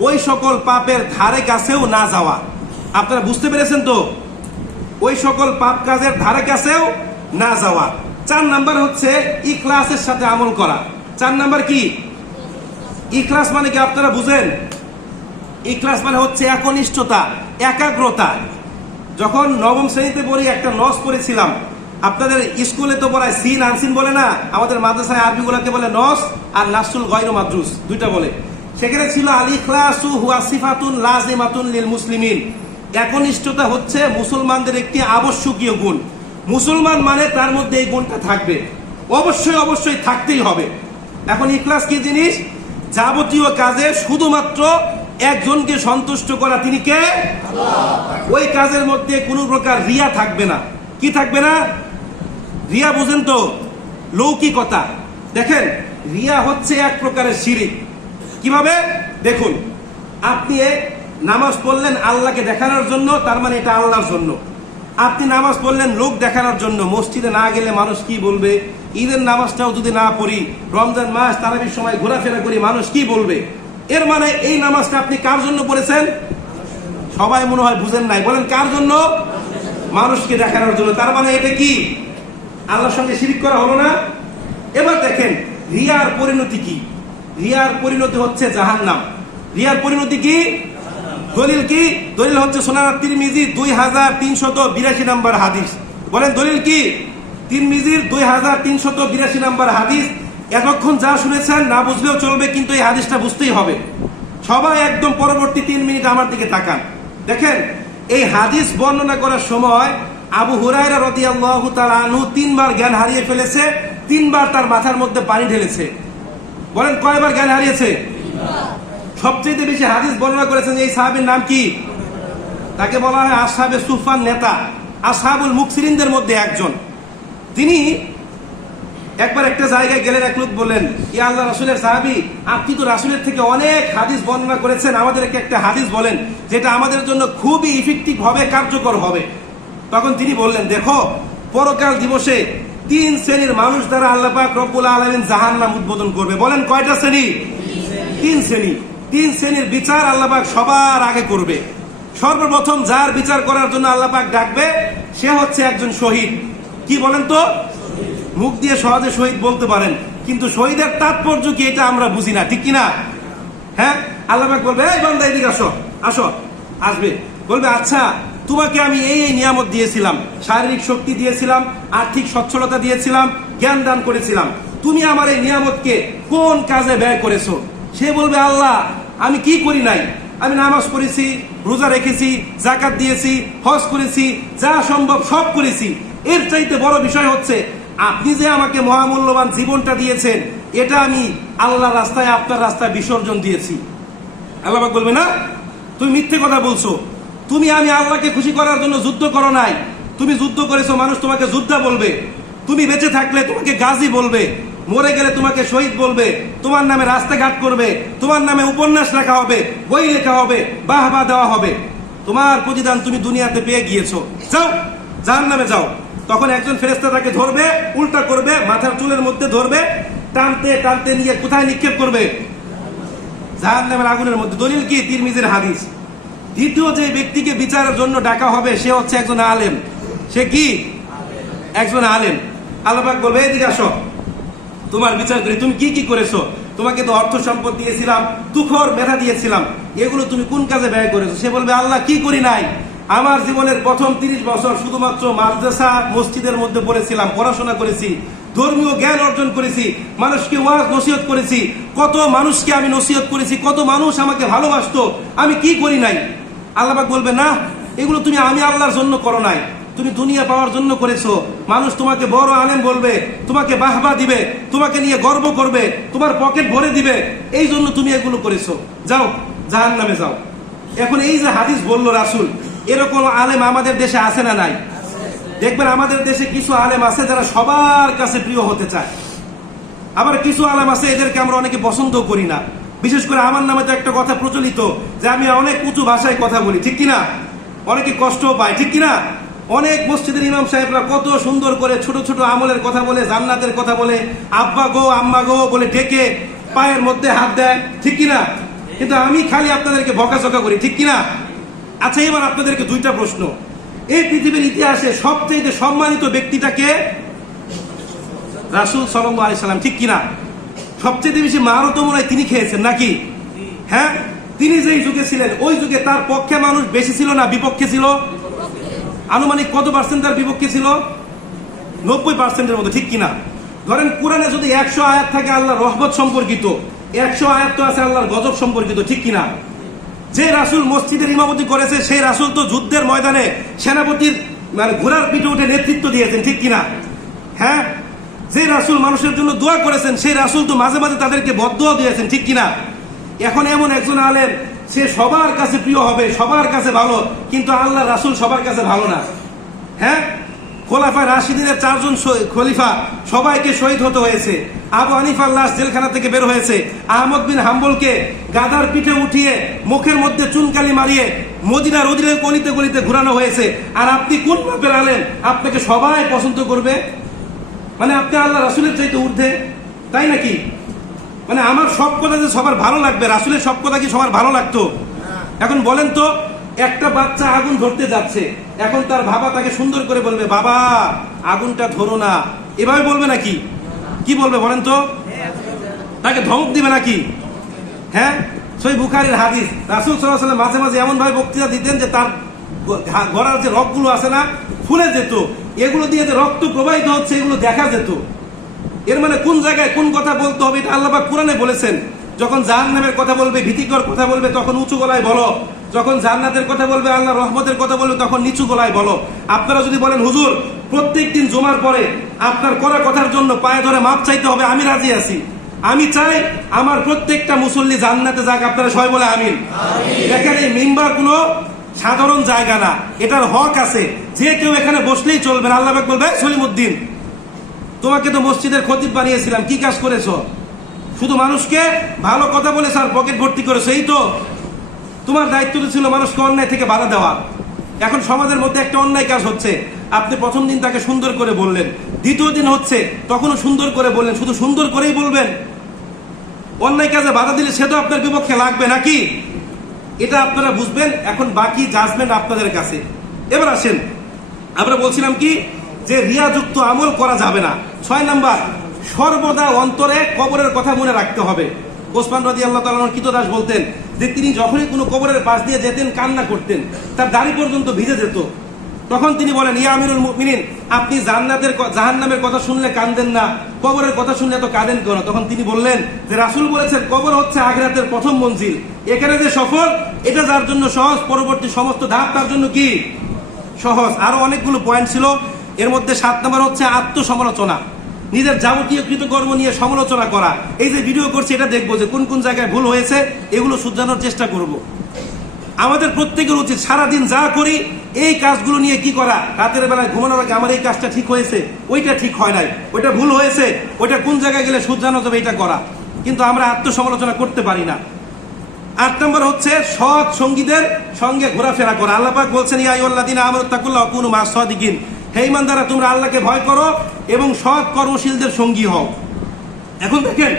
ওই সকল পাপের ধারে কাছেও না যাওয়া। আপনারা বুঝতে পেরেছেন তো? ওই সকল পাপ কাজের ধারে কাছেও না যাওয়া। 4 নাম্বার হচ্ছে ইখলাসের সাথে আমল করা। 4 নাম্বার কি? ইখলাস মানে কি আপনারা বুঝেন? ইখলাস মানে হচ্ছে একনিষ্ঠতা, একাগ্রতা। যখন 9ম শ্রেণীতে পড়ি একটা নস পড়েছিলাম। আপনাদের স্কুলে তো পড়ায় সিন আনসিন বলে না, আমাদের মাদ্রাসায় আরবি গুলাকে বলে নস আর নাসুল গায়রু মাদ্রুস, দুইটা বলে। সেখানে ছিল আল ইখলাসু হুয়া সিফাতুন লাজিমাতুন লিল মুসলিমিন। একনিষ্ঠতা হচ্ছে মুসলমানদের একটি আবশ্যকীয় গুণ। মুসলমান মানে তার মধ্যে এই গুণটা থাকবে, অবশ্যই অবশ্যই থাকতেই হবে। এখন ইখলাস কি জিনিস? যাবতীয় কাজে শুধুমাত্র একজনকে সন্তুষ্ট করা, তিনি কে? আল্লাহ। ওই কাজের মধ্যে কোনো প্রকার রিয়া থাকবে না। কি থাকবে না? রিয়া বুঝেন তো? লৌকিকতা। দেখেন রিয়া হচ্ছে এক প্রকারের শিরিক। কিভাবে? দেখুন, আপনি নামাজ পড়লেন আল্লাহকে দেখানোর জন্য, তার মানে এটা আল্লাহর জন্য। আপনি নামাজ পড়লেন লোক দেখানোর জন্য, মসজিদে না গেলে মানুষ কি বলবে? ঈদের নামাজটাও যদি না পড়ি, রমজান মাস তারাবির সময় ঘোরাফেরা করি, মানুষ কি বলবে? এর মানে এই নামাজটা আপনি কার জন্য পড়েছেন? সবাই মনে হয় বুঝেন নাই। বলেন কার জন্য? মানুষকে দেখানোর জন্য। তার মানে এটা কি আল্লাহর সঙ্গে শিরিক করা হলো না? এবার দেখেন রিয়ার পরিণতি কি। রিয়ার পরিণতি হচ্ছে জাহান্নাম। রিয়ার পরিণতি কি? দলিল কি? দলিল হচ্ছে সুনান তিরমিজি 2382 নম্বর হাদিস। বলেন দলিল কি? তিরমিজির 2382 নম্বর হাদিস। এতক্ষণ যা শুনেছেন না বুঝলেও চলবে, কিন্তু এই হাদিসটা বুঝতেই হবে। সবাই একদম পরবর্তী 3 মিনিট আমার দিকে তাকান। দেখেন এই হাদিস বর্ণনা করার সময় আবু হুরায়রা রাদিয়াল্লাহু তাআলা আনহু 3 বার জ্ঞান হারিয়ে ফেলেছে, 3 বার তার মাথার মধ্যে পানি ঢেলেছে। বলেন কয়বার জ্ঞান হারিয়েছে? সবচেয়ে বেশি হাদিস বর্ণনা করেছেন এই সাহাবীর নাম কি? তাকে বলা হয় আসহাবে সুফান, নেতা, আসহাবুল মুকসিরিনদের মধ্যে একজন। তিনি একবার একটা জায়গায় গেলেন, এক লোক বললেন, ইয়া আল্লাহ রাসূলের সাহাবী, আপনি তো রাসূলের থেকে অনেক হাদিস বর্ণনা করেছেন, আমাদেরকে একটা হাদিস বলেন যেটা আমাদের জন্য খুবই ইফেক্টিভ হবে, কার্যকর হবে। তখন তিনি বললেন, দেখো পরকাল দিবসে 3 শ্রেণীর মানুষ দ্বারা আল্লাহ পাক রব্বুল আলামিন জাহান্নাম উদ্বোধন করবে। বলেন কয়টা শ্রেণী? 3 শ্রেণী। 3 শ্রেণীর বিচার আল্লাহ পাক সবার আগে করবে। সর্বপ্রথম যার বিচার করার জন্য আল্লাহ পাক ডাকবে সে হচ্ছে একজন শহীদ। কি বলেন তো? মুখ দিয়ে সহজে শহীদ বলতে পারেন, কিন্তু শহীদের তাৎপর্য কি এটা আমরা বুঝি না, ঠিক কিনা? হ্যাঁ, আল্লাহ পাক বলবে, এই বান্দা এদিকে আসো, আসো। আসবে, বলবে, আচ্ছা তোমাকে আমি এই এই নিয়ামত দিয়েছিলাম, শারীরিক শক্তি দিয়েছিলাম, আর্থিক সচ্ছলতা দিয়েছিলাম, জ্ঞান দান করেছিলাম, তুমি আমার এই নিয়ামতকে কোন কাজে ব্যয় করেছো? সে বলবে, আল্লাহ আমি কি করি নাই, আমি নামাজ পড়েছি, রোজা রেখেছি, যাকাত দিয়েছি, হজ করেছি, যা সম্ভব সব করেছি। এর চাইতে বড় বিষয় হচ্ছে আপনি যে আমাকে মহামূল্যবান জীবনটা দিয়েছেন, এটা আমি আল্লাহ রাস্তায়, আপনার রাস্তায় বিসর্জন দিয়েছি। আল্লাহ পাক বলবে, না তুমি মিথ্যে কথা বলছো, তুমি আমি আল্লাহকে খুশি করার জন্য যুদ্ধ করো নাই, তুমি যুদ্ধ করেছো, মানুষ তোমাকে যোদ্ধা বলবে, তুমি বেঁচে থাকলে তোমাকে গাজী বলবে, মরে গেলে তোমাকে শহীদ বলবে, তোমার নামে রাস্তাঘাট করবে, তোমার নামে উপন্যাস লেখা হবে, বই লেখা হবে, বাহবা দেওয়া হবে। তোমার প্রতিদান তুমি দুনিয়াতে পেয়ে গিয়েছো, যাও জাহান্নামে যাও। তখন একজন ফেরেশতা তাকে ধরবে, উল্টা করবে, মাথার চুলের মধ্যে ধরবে, টানতে টানতে নিয়ে কোথায় নিক্ষেপ করবে? জাহান্নামের আগুনের মধ্যে। দলিল কি? তিরমিজির হাদিস। দ্বিতীয় যে ব্যক্তিকে বিচারের জন্য ডাকা হবে সে হচ্ছে একজন আলেম। সে কি? একজন আলেম। আল্লাহ পাক বলবে, এদিকে আসো, তোমার বিচার করি, তুমি কি কি করেছো? তোমাকে তো অর্থ সম্পদ দিয়েছিলাম, তুখর মেধা দিয়েছিলাম, এগুলো তুমি কোন কাজে ব্যয় করেছো? সে বলবে, আল্লাহ কি করি নাই, আমার জীবনের প্রথম 30 বছর শুধুমাত্র মাদ্রাসা মসজিদের মধ্যে পড়েছিলাম, পড়াশোনা করেছি, ধর্মীয় জ্ঞান অর্জন করেছি, মানুষকে ওয়াজ নসিহত করেছি, কত মানুষকে আমি নসিহত করেছি, কত মানুষ আমাকে ভালোবাসতো, আমি কি করি নাই? আল্লাহ পাক বলবে, না এগুলো তুমি আমি আল্লাহর জন্য করো নাই, তুমি দুনিয়া পাওয়ার জন্য করেছো। মানুষ তোমাকে বড় আলেম বলবে, তোমাকে বাহবা দিবে, তোমাকে নিয়ে গর্ব করবে, তোমার পকেট ভরে দিবে, এই জন্য তুমি এগুলো করেছো, যাও জাহান্নামে যাও। এখন এই যে হাদিস বললো রাসূল, এরকম আলেম আমাদের দেশে আছে না নাই? দেখবেন আমাদের দেশে কিছু আলেম আছে যারা সবার কাছে প্রিয় হতে চায়, আবার কিছু আলেম আছে এদেরকে আমরা অনেকে পছন্দ করি না। বিশেষ করে আমার নামে তো একটা কথা প্রচলিত যে আমি অনেক উঁচু ভাষায় কথা বলি, ঠিক কিনা? অনেকে কষ্টও পায়, ঠিক কিনা? অনেক মসজিদের ইমাম সাহেবরা কত সুন্দর করে ছোট ছোট আমলের কথা বলে, জান্নাতের কথা বলে, আব্বা গো আম্মা গো বলে ডেকে পায়ের মধ্যে হাত দেয়, ঠিক কিনা? কিন্তু আমি খালি আপনাদেরকে বকাঝকা করি, ঠিক কিনা? আচ্ছা, এবার আপনাদেরকে 2টা প্রশ্ন। এই পৃথিবীর ইতিহাসে সবচেয়ে সম্মানিত ব্যক্তিটাকে? রাসূল সাল্লাল্লাহু আলাইহি সাল্লাম, ঠিক কিনা? সবচেয়ে বেশি মারও তো মনে হয় তিনি খেয়েছেন নাকি? হ্যাঁ, তিনি যেই যুগে ছিলেন ওই যুগে তার পক্ষে মানুষ বেশি ছিল না বিপক্ষে ছিল? আনুমানিক কত পার্সেন্ট তার বিপক্ষে ছিল? 90%-এর মতো, ঠিক কিনা? ধরেন কোরআনে যদি 100 আয়াত থাকে আল্লাহর রহমত সম্পর্কিত, 100 আয়াত তো আছে আল্লাহর গজব সম্পর্কিত, ঠিক কিনা? যে রাসূল মসজিদের ইমামতি করেছে সেই রাসূল তো যুদ্ধের ময়দানে সেনাপতির মানে ঘোড়ার পিঠে উঠে নেতৃত্ব দিয়েছেন, ঠিক কিনা? হ্যাঁ, যে রাসূল মানুষের জন্য দোয়া করেছেন সেই রাসূল তো মাঝে মাঝে তাদেরকে বদদোয়া দিয়েছেন, ঠিক কিনা? এখন এমন একজন আলেম, সে সবার কাছে প্রিয় হবে, সবার কাছে ভালো, কিন্তু আল্লাহ রাসূল সবার কাছে ভালো না। হ্যাঁ, খোলাফা রাশিদিনের 4 জন খলিফা সবাইকে শহীদ হতে হয়েছে। আবু হানিফার লাশ জেলখানা থেকে বের হয়েছে। আহমদ বিন হাম্বলকে গাদার পিঠে উঠিয়ে মুখের মধ্যে চুনকালি মারিয়ে মদিনার অদিনের গলিতে গলিতে ঘোরানো হয়েছে। আর আপনি কোন মাপের আলেম, আপনাকে সবাই পছন্দ করবে? মানে আপনি আল্লাহ রাসূলের চাইতে ঊর্ধ্বে, তাই নাকি? মানে আমার সব কথা যে সবার ভালো লাগবে, রাসূলের সব কথা কি সবার ভালো লাগতো? এখন বলেন তো, একটা বাচ্চা আগুন ধরতে যাচ্ছে, এখন তার বাবা তাকে সুন্দর করে বলবে, বাবা আগুনটা ধরো না, এভাবে বলবে নাকি? কি বলবে বলেন তো? তাকে ধমক দিবে নাকি? হ্যাঁ, সহিহ বুখারীর হাদিস, রাসূল সাল্লাল্লাহু আলাইহি ওয়াসাল্লাম মাঝে মাঝে এমন ভাবে বক্তৃতা দিতেন যে তার গলার যে রগগুলো আছে না, ফুলে যেত, এগুলো দিয়ে যে রক্ত প্রবাহিত হচ্ছে এগুলো দেখা যেত। এর মানে কোন জায়গায় কোন কথা বলতে হবে এটা আল্লাহ পাক কোরআনে বলেছেন। যখন জাহান্নামের কথা বলবে, ভীতিকর কথা বলবে, তখন উঁচু গলায় বলো। যখন জান্নাতের কথা বলবে, আল্লাহর রহমতের কথা বলবে, তখন নিচু গলায় বলো। আপনারা যদি বলেন হুজুর প্রত্যেকদিন জুমার পরে আপনার করা কথার জন্য পায়ে ধরে মাপ চাইতে হবে, আমি রাজি আছি। আমি চাই আমার প্রত্যেকটা মুসল্লি জান্নাতে যাক, আপনারা সবাই বলে আমিন। দেখেন, এই মিম্বার কোনো সাধারণ জায়গা না, এটার হক আছে, যে কেউ এখানে বসলেই চলবে না। আল্লাহ পাক বলবে, সলিমউদ্দিন তোমাকে তো মসজিদের খতিব বানিয়েছিলাম, কি কাজ করেছো? শুধু মানুষকে ভালো কথা বলে স্যার পকেট ভর্তি করেছো, এই তো তোমার দায়িত্ব ছিল মানুষকে অন্যায় থেকে বাধা দেওয়া। এখন সমাজের মধ্যে একটা অন্যায় কাজ হচ্ছে, আপনি প্রথম দিন তাকে সুন্দর করে বললেন, দ্বিতীয় দিন হচ্ছে তখনও সুন্দর করে বললেন, শুধু সুন্দর করেই বলবেন? অন্যায় কাজে বাধা দিলে সে তো আপনার বিপক্ষে লাগবে নাকি? এটা আপনারা বুঝবেন। এখন বাকি জাজমেন্ট আপনাদের কাছে। এবার আসেন, আমরা বলছিলাম কি যে রিয়াযুক্ত আমল করা যাবে না। 6 নাম্বার, সর্বদা অন্তরে কবরের কথা মনে রাখতে হবে। ওসমান রাদিয়াল্লাহু তাআলা আনহু কৃতদাস বলতেন যে তিনি যখনই কোনো কবরের পাশ দিয়ে যেতেন কান্না করতেন, তার দাড়ি পর্যন্ত ভিজে যেত। তখন তিনি বলেন, ইয়া আমিরুল মুমিনিন, আপনি জাহান্নামের কথা শুনলে কাঁদেন না, কবরের কথা শুনলে তো কাঁদেন কেন? তখন তিনি বললেন যে রাসূল বলেছেন কবর হচ্ছে আখিরাতের প্রথম মঞ্জিল, এখানে যে সফর এটা যার জন্য সহজ, পরবর্তী সমস্ত ধাপ তার জন্য কি সহজ। আরো অনেকগুলো পয়েন্ট ছিল, এর মধ্যে 7 নম্বর হচ্ছে আত্মসমালোচনা, নিজের যাবতীয় কৃতকর্ম নিয়ে সমালোচনা করা। এই যে ভিডিও করছি এটা দেখবো যে কোন কোন জায়গায় ভুল হয়েছে, এগুলো শুধরানোর চেষ্টা করব। আমাদের প্রত্যেকের উচিত সারাদিন যা করি এই কাজগুলো নিয়ে কি করা, রাতের বেলায় ঘুমানোর আগে আমার এই কাজটা ঠিক হয়েছে, ওইটা ঠিক হয় নাই, ওইটা ভুল হয়েছে, ওইটা কোন জায়গায় গেলে শুধরানো যাবে এটা করা। কিন্তু আমরা আত্মসমালোচনা করতে পারি না। 8 নম্বর হচ্ছে সৎ সঙ্গীদের সঙ্গে ঘোরাফেরা করা। আল্লাহ পাক বলছেন, ইয়া আইয়ুহাল্লাযীনা আমানুত্তাকুল্লাহ ওয়া কুনু মা'আস সাদিকিন, হে ঈমানদাররা তোমরা আল্লাহকে ভয় করো এবং সৎ কর্মশীলদের সঙ্গী হও। এখন দেখেন,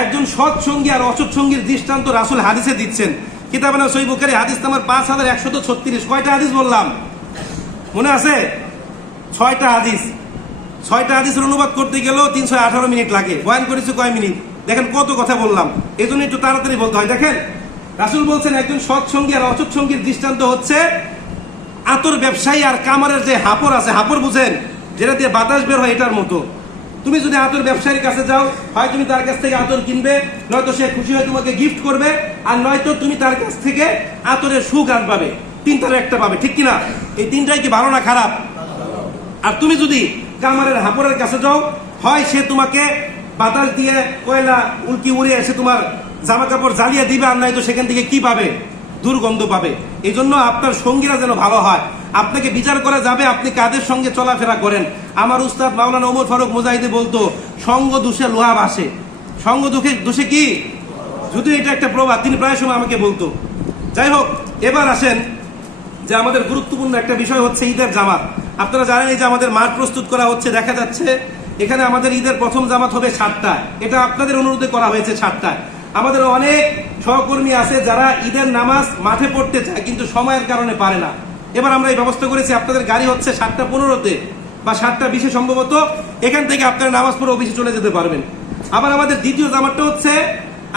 একজন সৎ সঙ্গী আর অসৎ সঙ্গীর দৃষ্টান্ত রাসূল হাদিসে দিচ্ছেন। কিতাবে না সহিহ বুখারী হাদিস নাম্বার 5136। কয়টা হাদিস বললাম মনে আছে? 6টা হাদিস। 6টা হাদিসের অনুবাদ করতে গেলেও 318 মিনিট লাগে। বয়ান করেছি কয় মিনিট? দেখেন কত কথা বললাম, এই জন্য একটু তাড়াতাড়ি বলতে হয়। দেখেন, রাসূল বলছেন একজন সৎ সঙ্গী আর অসৎ সঙ্গীর দৃষ্টান্ত হচ্ছে আতর ব্যবসায়ী আর কামারের যে হাপড় আছে, হাপড় বুঝেন, যেটা দিয়ে বাতাস বের হয়, এটার মতো। তুমি যদি আতর ব্যবসায়ীর কাছে যাও, হয় তুমি তার কাছ থেকে আতর কিনবে, নয়তো সে খুশি হয়ে তোমাকে গিফট করবে, আর নয়তো তুমি তার কাছ থেকে আতরের সুঘ্রাণ পাবে। 3টার একটা পাবে, ঠিক কিনা? এই 3টাই কি ভালো না খারাপ? আর তুমি যদি কামারের হাপড়ের কাছে যাও, হয় সে তোমাকে বাতাস দিয়ে কয়লা উল্কি উড়ে এসে তোমার জামা কাপড় জ্বালিয়ে দিবে, আর নয়তো সেখান থেকে কি পাবে? দুর্গন্ধ পাবে। এই জন্য আপনার সঙ্গীরা যেন ভালো হয়। আপনাকে বিচার করা যাবে আপনি কাদের সঙ্গে চলাফেরা করেন। আমার উস্তাদ মাওলানা ওমর ফারুক মুজাহিদি বলতো, সঙ্গ দোষে লোহা ভাসে। সঙ্গ দোষে কি? যদি এটা একটা প্রবাদ, তিনি প্রায় সময় আমাকে বলতো। যাই হোক, এবার আসেন যে আমাদের গুরুত্বপূর্ণ একটা বিষয় হচ্ছে ঈদের জামাত। আপনারা জানেন এই যে আমাদের মাঠ প্রস্তুত করা হচ্ছে, দেখা যাচ্ছে এখানে আমাদের ঈদের প্রথম জামাত হবে 7টায়। এটা আপনাদের অনুরোধে করা হয়েছে 7টায়। আমাদের অনেক সহকর্মী আছে যারা ঈদের নামাজ মাঠে পড়তে চায় কিন্তু সময়ের কারণে পারে না। এবার আমরা এই ব্যবস্থা করেছি, আপনাদের গাড়ি হচ্ছে 7:15-তে বা 7:20-এ সম্ভবত, এখান থেকে আপনারা নামাজ পড়ে অফিসে চলে যেতে পারবেন। আবার আমাদের দ্বিতীয় জামাতটা হচ্ছে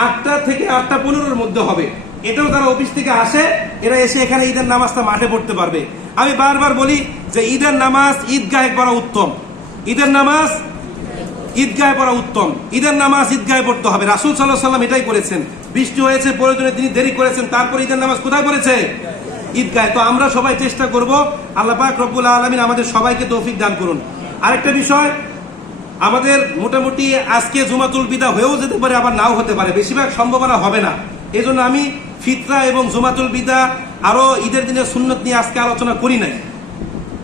8টা থেকে 8:15-এর মধ্যে হবে। এটাও যারা অফিস থেকে আসে এরা এসে এখানে ঈদের নামাজটা মাঠে পড়তে পারবে। আমি বারবার বলি যে ঈদের নামাজ ঈদগাহে পড়া উত্তম। ঈদের নামাজ ঈদগাহে পড়া উত্তম। ঈদের নামাজ ঈদগাহে পড়তে হবে। রাসূল সাল্লাল্লাহু আলাইহি ওয়াসাল্লাম এটাই করেছেন। বৃষ্টি হয়েছে, প্রয়োজনে তিনি দেরি করেছেন, তারপর ঈদের নামাজ কোথায় পড়েছে? ঈদগাহে। তো আমরা সবাই চেষ্টা করব, আল্লাহ পাক রব্বুল আলামিন আমাদের সবাইকে তৌফিক দান করুন। আরেকটা বিষয়, আমাদের মোটামুটি আজকে জুমাতুল বিদা হয়েও যেতে পারে, আবার নাও হতে পারে, বেশিরভাগ সম্ভাবনা হবে না। এই জন্য আমি ফিতরা এবং জুমাতুল বিদা আরো ঈদের দিনের সুন্নত নিয়ে আজকে আলোচনা করি নাই।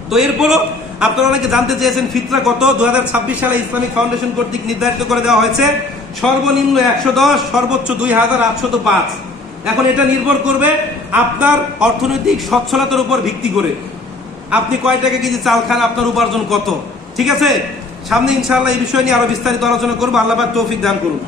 তো এরপরও আপনারা অনেকে জানতে চেয়েছেন ফিতরা কত। 2026 সালে ইসলামিক ফাউন্ডেশন কর্তৃক নির্ধারিত করে দেওয়া হয়েছে সর্বনিম্ন 110, সর্বোচ্চ 2805। এখন এটা নির্ভর করবে আপনার অর্থনৈতিক সচ্ছলতার উপর ভিত্তি করে, আপনি কয় টাকা কেজি চাল খান, আপনার উপার্জন কত। ঠিক আছে, সামনে ইনশাআল্লাহ এই বিষয় নিয়ে আরো বিস্তারিত আলোচনা করবো। আল্লাহ পাক তৌফিক দান করুন।